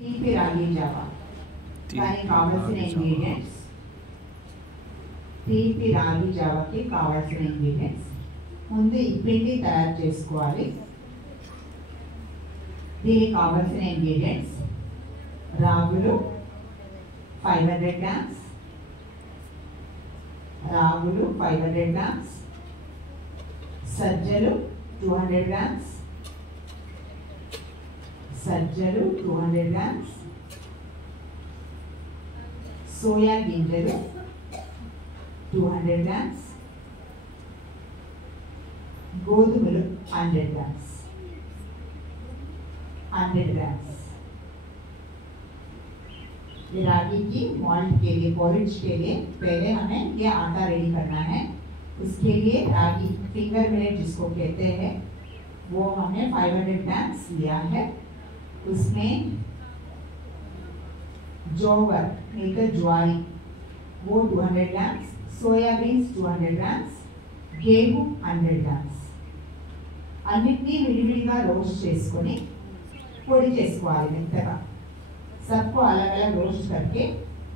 తీపి రాగి జావా దానికి కావాల్సిన ఇంగ్రీడియంట్స్. తీపి రాగి జావాకి కావాల్సిన ఇంగ్రీడియంట్స్ ముందు ఈ పిండి తయారు చేసుకోవాలి. దీనికి కావాల్సిన ఇంగ్రీడియంట్స్ రాగులు 500 గ్రామ్స్, రాగులు 500 గ్రామ్స్, సజ్జలు 200 గ్రామ్స్, సజ్జలు 200 గ్రామ్స్, సోయా గింజలు 200 గ్రామ్స్, గోధుమలు 100 గ్రామ్స్, 100 ग्राम्स। रागी की मॉल्ट के लिए पॉलिश के लिए पहले हमें ये आटा रेडी करना है। उसके लिए रागी फिंगर मिलेट जिसको कहते हैं वो हमने 500 ग्राम्स लिया है। उसमें जोवर नहीं तो ज्वारी वो 200 ग्राम्स, सोयाबीन्स 200 ग्राम्स, गेहूं 100 ग्राम्स। अन्निटिनी विडिविडिगा रोस्ट చేసుకొని పొడి చేసుకోవాలి మెత్తగా। सबको अलग अलग रोस्ट करके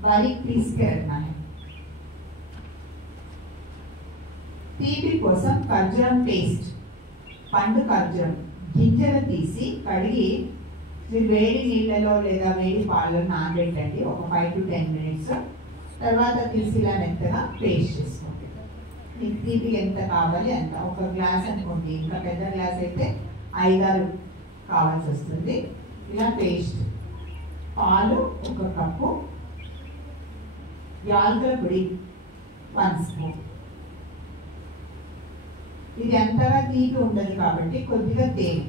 बारीक पीस के रखना है। తీపి కోసం ఖర్జూరం పేస్ట్, పండు ఖర్జూరం గింజలు తీసి కడిగి వేడి నీళ్ళలో లేదా వేడి పాలలో నానబెట్టండి ఒక 5 to 10 మినిట్స్। తర్వాత తీసి ఇలా మెత్తగా పేస్ట్ చేసుకోండి। మీకు తీపికి ఎంత కావాలి అంత, ఒక గ్లాస్ అనుకోండి, ఇంకా పెద్ద గ్లాస్ అయితే 5-6 కావాల్సి వస్తుంది। ఇలా పేస్ట్, పాలు 1 కప్పు, యాలకుల పొడి 1 స్పూన్। ఇది అంతగా తీపి ఉండదు కాబట్టి కొద్దిగా తేనె,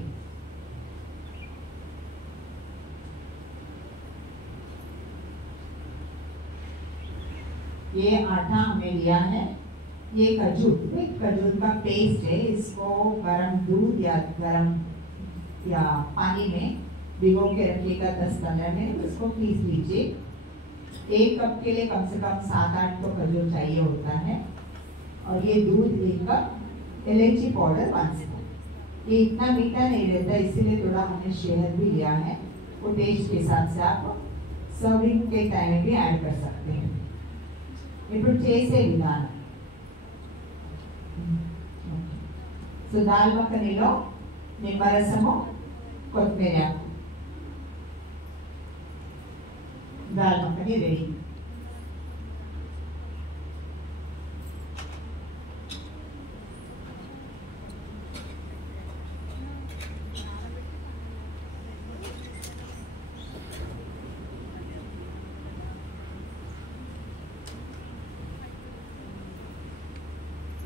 ये आटा हमने लिया है, ये खजूर का पेस्ट है। इसको गरम दूध या गरम या पानी में भिगो के रखिएगा 10-15 मिनट, उसको पीस लीजिए। 1 कप के लिए कम से कम 7-8 तो खजूर चाहिए होता है। और ये दूध 1 कप, इलायची पाउडर 1 स्पून। ये इतना मीठा नहीं रहता इसीलिए थोड़ा हमने शहद भी लिया है, वो टेस्ट के हिसाब से आप सर्विंग के टाइम भी ऐड कर सकते हैं। ఇప్పుడు చేసే విధానం, సో దాల్ మఖనీలో నిమ్మరసము, కొత్తిమీర ఆకు, దాల్ మఖనీ రెడీ।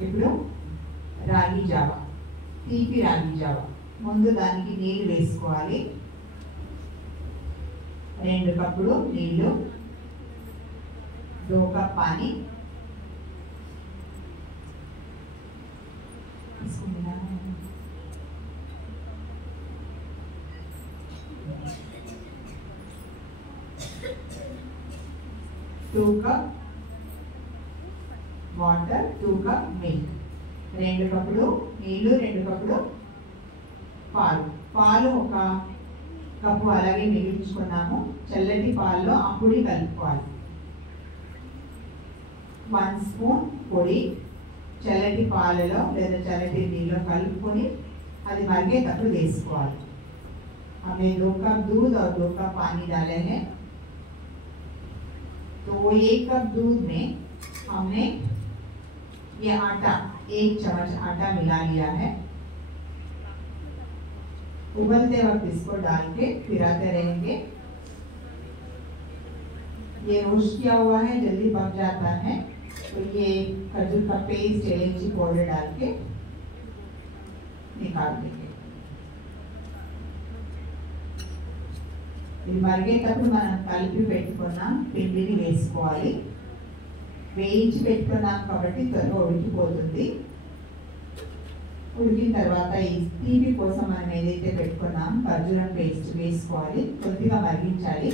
ఇప్పుడు రాగి జావా, తీపి రాగి జావా ముందు దానికి నీళ్ళు వేసుకోవాలి। 2 కప్పులు నీళ్ళు, 2 कप पानी, 2 कप వాటర్, 2 కప్ మిల్క్, 2 కప్పులు నీళ్ళు, 2 కప్పులు పాలు। పాలు 1 కప్పు అలాగే మిగిల్చుకున్నాము। చల్లటి పాలలో ఆ పొడి కలుపుకోవాలి। 1 స్పూన్ పొడి చల్లటి పాలలో లేదా చల్లటి నీళ్ళలో కలుపుకొని అది మరిగేటప్పుడు వేసుకోవాలి। हमने 2 कप दूध और 2 कप पानी डाले हैं, तो 1 कप दूध में हमने ये आटा 1 चम्मच आटा मिला लिया है। उबलते वक्त इसको डाल के फिराते रहेंगे। ये रोस्ट किया हुआ है, जल्दी पक जाता है। तो ये खजूर का पेस्ट, इलायची पाउडर डाल के निकाल देंगे। ఇది మరిగేటప్పుడు మనం కలిపి పెట్టుకున్న పిండిని వేసుకోవాలి। వేయించి పెట్టుకున్నాం కాబట్టి త్వరగా ఉడికిపోతుంది। ఉడికిన తర్వాత ఈ తీపి కోసం మనం ఏదైతే పెట్టుకున్నాం ఖర్జూరం పేస్ట్ వేసుకోవాలి, కొద్దిగా మరిగించాలి।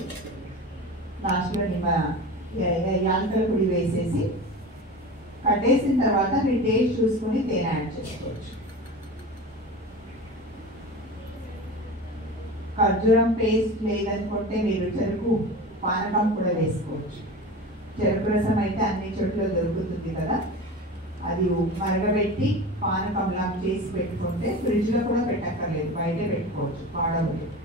లాస్ట్లో యాలకుల పొడి వేసేసి కట్టేసిన తర్వాత మీరు టేస్ట్ చూసుకొని తేనె యాడ్ చేసుకోవచ్చు। ఖర్జూరం పేస్ట్ లేదనుకుంటే మీరు చెరుకు పానకం కూడా వేసుకోవచ్చు. చెరుకు రసం అయితే అన్ని చోట్ల దొరుకుతుంది కదా, అది మరగబెట్టి పానకంలా చేసి పెట్టుకుంటే ఫ్రిడ్జ్లో కూడా పెట్టక్కర్లేదు, బయటే పెట్టుకోవచ్చు, పాడవలేదు.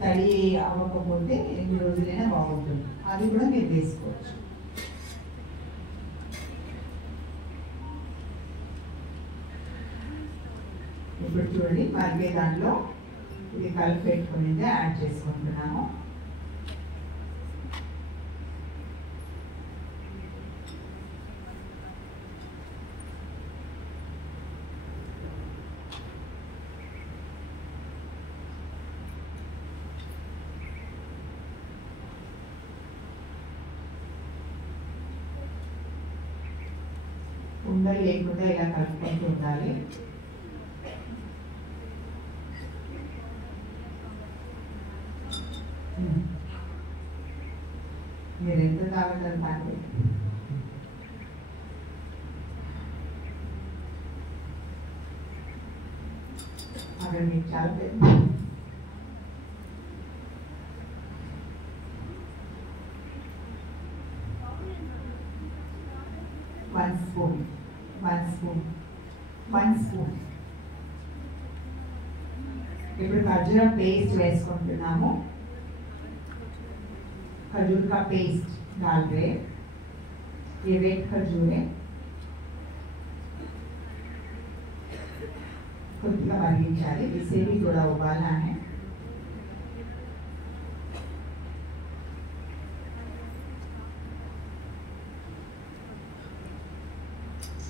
తడి అవ్వకపోతే ఎన్ని రోజులైనా బాగుంటుంది, అది కూడా మీరు వేసుకోవచ్చు. ఇప్పుడు చూడండి, మరిగే దాంట్లో ఇది కలిపి పెట్టుకునేది యాడ్ చేసుకుంటున్నాము. ఉండలు లేకుండా ఇలా కలుపుకుంటూ ఉండాలి. మీరు ఎంత తాగుతారు తాగి, అక్కడ మీకు చాలా పెద్ద 1 స్పూన్. ఇప్పుడు ఖర్జూరం పేస్ట్ వేసుకుంటున్నాము. खजूर का पेस्ट डाल रहे, ये रेड खजूर है, కొద్దిగా మరిగించాలి, इसे भी थोड़ा उबालना है.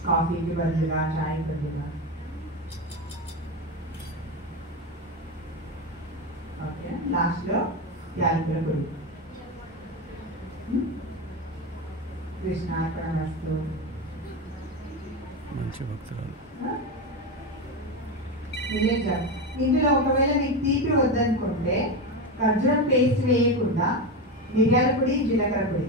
కాఫీ కి బదులుగా చాయ్ బదులుగా. ఓకే, లాస్ట్ లో యాలకుల పొడి. కృష్ణార్పణమస్తు. మంచి భక్తురాలు. ఇందులో ఒకవేళ మీకు తీపి వద్దనుకుంటే ఖర్జూరం పేస్ట్ వేయకుండా మిరియాల పొడి, జీలకర్ర పొడి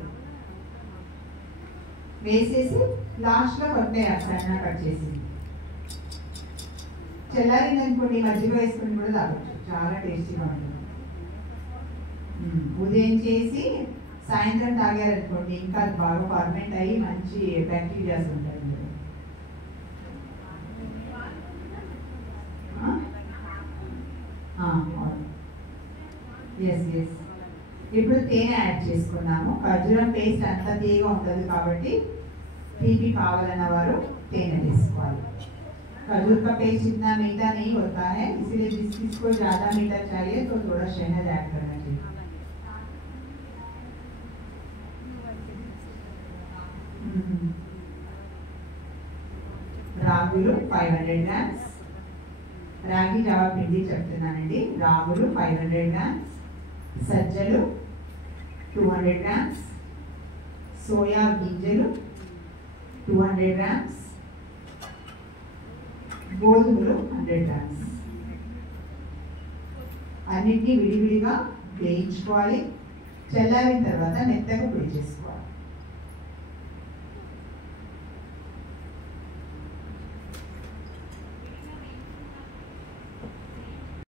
వేసేసి లాస్ట్లో కొట్టే సన్న కట్ చేసి చల్లారిందనుకోండి మజ్జిగ వేసుకుని కూడా తాగొచ్చు, చాలా టేస్టీగా ఉంటుంది. ఉదయం చేసి సాయంత్రం తాగారనుకోండి ఇంకా అది బాగా ఫర్మెంట్ అయ్యి మంచి బ్యాక్టీరియాస్ ఉంటాయి. Yes yes. ఇప్పుడు తేనె యాడ్ చేసుకున్నాము. ఖర్జూరం పేస్ట్ అంతా తీయగా ఉంటుంది కాబట్టి తీపి కావాలన్న వారు తేనె తీసుకోవాలి. खजूर का पेस्ट इतना मीठा नहीं होता है, इसलिए जिसको ज्यादा मीठा चाहिए तो थोड़ा शहद ऐड करना चाहिए. రాగులు 500 గ్రామ్స్, రాగి జావా పిండి చెప్తున్నానండి. రాగులు 500 గ్రామ్స్, సజ్జలు 200 గ్రామ్స్, సోయా గింజలు 200 గ్రామ్స్, గోధుమలు 100 గ్రామ్స్. అన్నింటినీ విడివిడిగా వేయించుకోవాలి. చల్లారిన తర్వాత మెత్తగా పొడి చేసుకోవాలి.